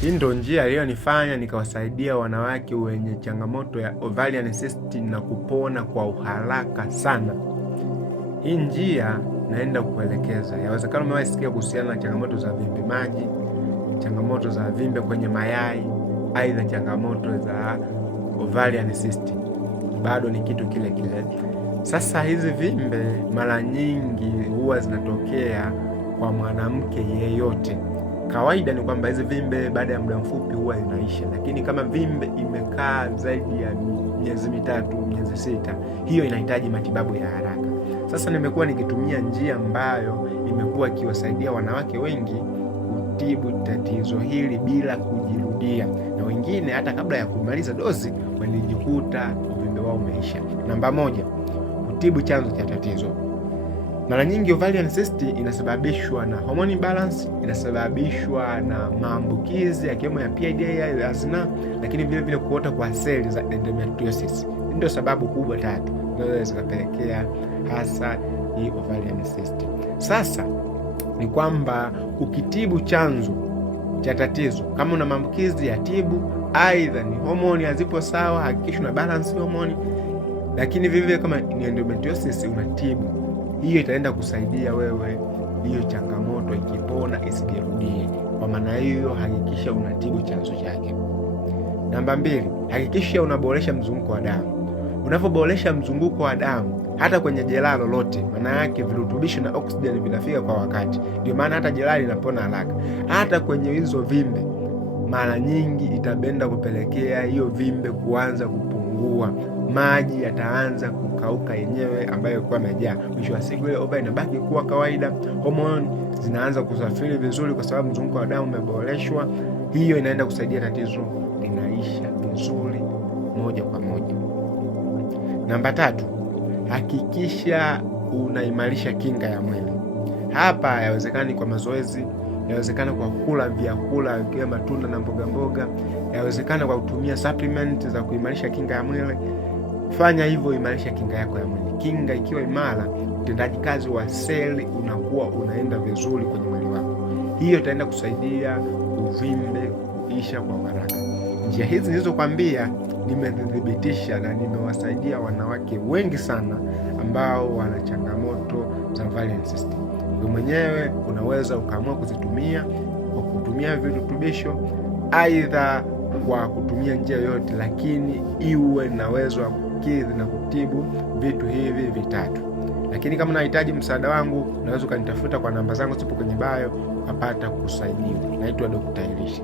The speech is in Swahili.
Hii ndio njia iliyonifanya nikawasaidia wanawake wenye changamoto ya ovarian cyst na kupona kwa uharaka sana. Hii njia naenda kuelekeza. Yawezekana umewahi sikia kuhusiana na changamoto za vimbe maji, changamoto za vimbe kwenye mayai, aidha changamoto za ovarian cyst. Bado ni kitu kile kile. Sasa hizi vimbe mara nyingi huwa zinatokea kwa mwanamke yeyote. Kawaida ni kwamba hizi vimbe baada ya muda mfupi huwa inaisha, lakini kama vimbe imekaa zaidi ya miezi 3, miezi 6, hiyo inahitaji matibabu ya haraka. Sasa nimekuwa nikitumia njia ambayo imekuwa ikiwasaidia wanawake wengi kutibu tatizo hili bila kujirudia, na wengine hata kabla ya kumaliza dozi walijikuta uvimbe wao umeisha. Namba 1, kutibu chanzo cha tatizo. Mara nyingi ovarian cyst inasababishwa na hormone imbalance, inasababishwa na maambukizi yakiwemo ya PID ya zinaa, lakini vile vile kuota kwa seli za endometriosis. Ndio sababu kubwa 3 zinaweza zikapelekea hasa hii ovarian cyst. Sasa ni kwamba ukitibu chanzo cha tatizo, kama una maambukizi ya tibu, aidha ni homoni hazipo sawa, hakikisha una balance homoni, lakini vile vile kama ni endometriosis unatibu. Hiyo itaenda kusaidia wewe hiyo changamoto ikipona isijirudie. Kwa maana hiyo hakikisha unatibu chanzo chake. Namba 2, hakikisha unaboresha mzunguko wa damu. Unapoboresha mzunguko wa damu hata kwenye jeraha lolote, maana yake virutubisho na oksijeni vinafika kwa wakati. Ndio maana hata jeraha linapona haraka. Hata kwenye hizo vimbe mara nyingi itabenda kupelekea hiyo vimbe kuanza kupungua. Maji yataanza kukauka yenyewe ambayo kwa yamejaa. Mwisho wa siku ile ovari inabaki kuwa kawaida, homoni zinaanza kusafiri vizuri kwa sababu mzunguko wa damu umeboreshwa. Hiyo inaenda kusaidia tatizo linaisha vizuri moja kwa moja. Namba 3, hakikisha unaimarisha kinga ya mwili. Hapa yawezekana kwa mazoezi, yawezekana kwa kula vyakula kama matunda na mboga mboga, yawezekana kwa kutumia supplement za kuimarisha kinga ya mwili. Fanya hivyo, imarisha kinga yako ya mwili. Kinga ikiwa imara, utendaji kazi wa seli unakuwa unaenda vizuri kwenye mwili wako. Hiyo itaenda kusaidia uvimbe kuisha kwa haraka. Njia hizi nilizokuambia nimedhibitisha na nimewasaidia wanawake wengi sana ambao wana changamoto za ovarian cyst. Wewe mwenyewe unaweza ukaamua kuzitumia kwa kutumia virutubisho, aidha kwa kutumia njia yoyote, lakini iwe na uwezo wa kukidhi na kutibu vitu hivi vitatu. Lakini kama unahitaji msaada wangu, unaweza ukanitafuta kwa namba zangu zipo kwenye bio ukapata kusaidiwa. Naitwa Dr. Elisha.